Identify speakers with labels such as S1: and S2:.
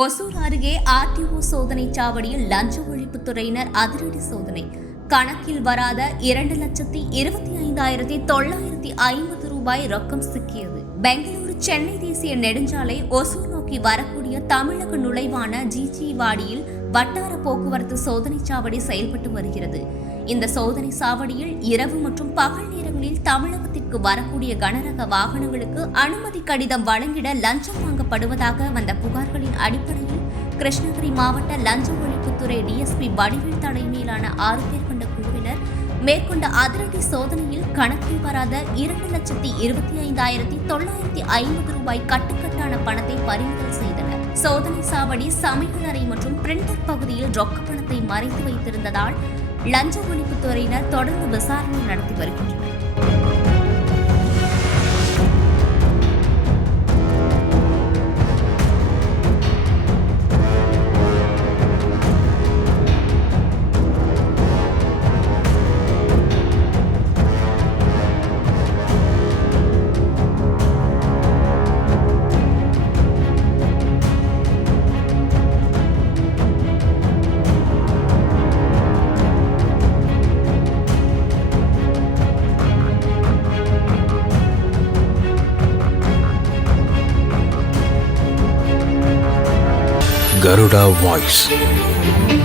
S1: ஒசூர் அருகே ஆர்டிஓ சோதனை சாவடியில் லஞ்ச ஒழிப்புத்துறையினர் அதிரடி சோதனை. கணக்கில் வராத இரண்டு லட்சத்தி இருபத்தி ஐந்தாயிரத்தி தொள்ளாயிரத்தி ஐம்பது ரூபாய் ரொக்கம் சிக்கியது. பெங்களூரு சென்னை தேசிய நெடுஞ்சாலை ஒசூர் நோக்கி வரக்கூடிய தமிழக நுழைவான ஜிஜி வாடியில் வட்டார போக்குவரத்து சோதனை சாவடி செயல்பட்டு வருகிறது. இந்த சோதனை சாவடியில் இரவு மற்றும் பகல் நேரங்களில் தமிழகத்திற்கு வரக்கூடிய கனரக வாகனங்களுக்கு அனுமதி கடிதம் வழங்கிட லஞ்சம் வாங்கப்படுவதாக வந்த புகார்களின் அடிப்படையில் கிருஷ்ணகிரி மாவட்ட லஞ்ச ஒழிப்புத்துறை டிஎஸ்பி வடிவில் தலைமையிலான ஆறு பேர் கொண்ட குழுவினர் மேற்கொண்ட அதிரடி சோதனையில் கணக்கில் வராத இரண்டு லட்சத்தி இருபத்தி ஐந்தாயிரத்தி தொள்ளாயிரத்தி ஐம்பது ரூபாய் கட்டுக்கட்டான பணத்தை பறிமுதல் செய்தனர். சோதனை சாவடி சமையலறை மற்றும் பிரிண்டர் பகுதியில் ரொக்க பணத்தை மறைத்து வைத்திருந்ததால் லஞ்ச ஒழிப்புத்துறையினர் தொடர்ந்து விசாரணை நடத்தி வருகின்றனர்.
S2: గరుడా వాయిస్.